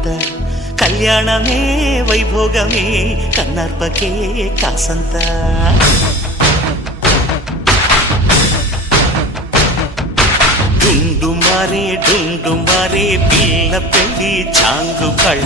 ఊరంత కళ్యాణమే వైభోగమే కన్నర్పకే కాసంత డుండు మారే పిల్ల పెళ్ళి చాంగు కళ్ళ